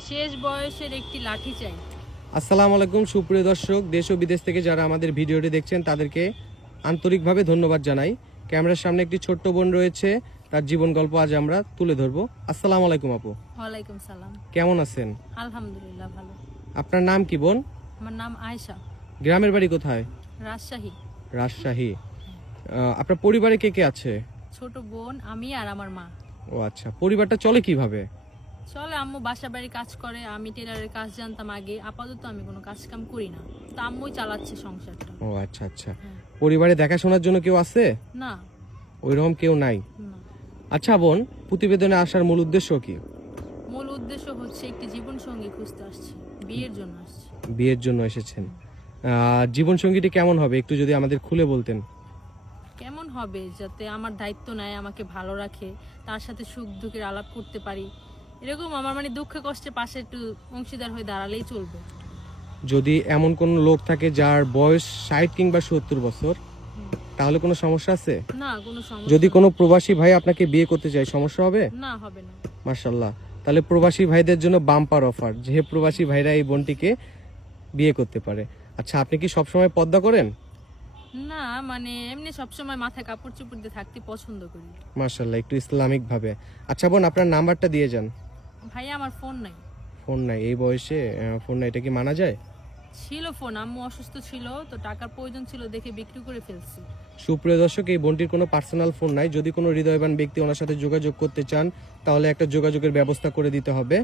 শেষ বয়সের একটি লাঠি চাই। আসসালামু আলাইকুম সুপ্রিয় দর্শক, দেশ ও বিদেশ থেকে যারা আমাদের ভিডিওটি দেখছেন তাদেরকে আন্তরিকভাবে ধন্যবাদ জানাই। ক্যামেরার সামনে একটি ছোট্ট বোন রয়েছে, তার জীবন গল্প আজ আমরা তুলে ধরবো। আসসালামু আলাইকুম আপু, ওয়ালাইকুম সালাম। কেমন আছেন? আলহামদুলিল্লাহ ভালো। আপনার নাম কি বোন? আমার নাম আয়েশা, গ্রামের বাড়ি কোথায়? রাজশাহী। রাজশাহী। আপনার পরিবারে কে কে আছে? ছোট বোন, আমি আর আমার মা। ও আচ্ছা, পরিবারটা চলে কিভাবে? চলে, আম্মু বাসা বাড়ি কাজ করে, আমি টেলারের কাজ জানতাম আগে, আপাতত আমি কোনো কাজ কাম করি না, তো আম্মুই চালাচ্ছে সংসারটা। ও আচ্ছা আচ্ছা, পরিবারে দেখাশোনার জন্য কেউ আছে? না ওইরকম কেউ নাই? না। আচ্ছা বোন, প্রতিবেদনে আসার মূল উদ্দেশ্য কি? মূল উদ্দেশ্য হচ্ছে একটি জীবন সঙ্গী খুঁজতে আসছি, বিয়ের জন্য আসছি। বিয়ের জন্য এসেছেন। জীবন সঙ্গীটি কেমন হবে একটু যদি আমাদের খুলে বলতেন। কেমন হবে? যাতে আমার দায়িত্ব নেয়, আমাকে ভালো রাখে, তার সাথে সুখ দুঃখের আলাপ করতে পারি, এরকম আমার মানে দুঃখে কষ্টে পাশে একটু অংশীদার হয়ে দাঁড়ালেই চলবে। যদি এমন কোন লোক থাকে যার বয়স 60 কিংবা 70 বছর, তাহলে কোনো সমস্যা আছে? না, কোনো সমস্যা যদি কোনো প্রবাসী ভাই আপনাকে বিয়ে করতে চায়, সমস্যা হবে? না, হবে না। মাশাআল্লাহ, তাহলে প্রবাসী ভাইদের জন্য বাম্পার অফার, যে প্রবাসী ভাইরা এই বোনটিকে বিয়ে করতে পারে। আচ্ছা, আপনি কি সবসময় পর্দা করেন? না, মানে এমনি সবসময় মাথায় কাপড় চোপড় দিয়ে থাকতে পছন্দ করি। মাশাআল্লাহ, একটু ইসলামিক ভাবে। আচ্ছা বোন, আপনার নাম্বারটা দিয়ে যান। ভাইয়া আমার ফোন নাই। ফোন নাই? এই বয়সে ফোন নাই, এটা কি মানা যায়? ছিল ফোন, আম্মু অসুস্থ ছিল তো টাকার প্রয়োজন ছিল দেখে বিক্রি করে ফেলছি। সুপ্রিয় দর্শক, এই বোনটির কোনো পার্সোনাল ফোন নাই। যদি কোনো হৃদয়বান ব্যক্তি ওনার সাথে যোগাযোগ করতে চান, তাহলে একটা যোগাযোগের ব্যবস্থা করে দিতে হবে।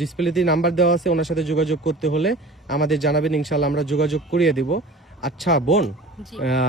ডিসপ্লেতে নাম্বার দেওয়া আছে, ওনার সাথে যোগাযোগ করতে হলে আমাদের জানাবেন, ইনশাল্লাহ আমরা যোগাযোগ করিয়ে দিব। আচ্ছা বোন, জি।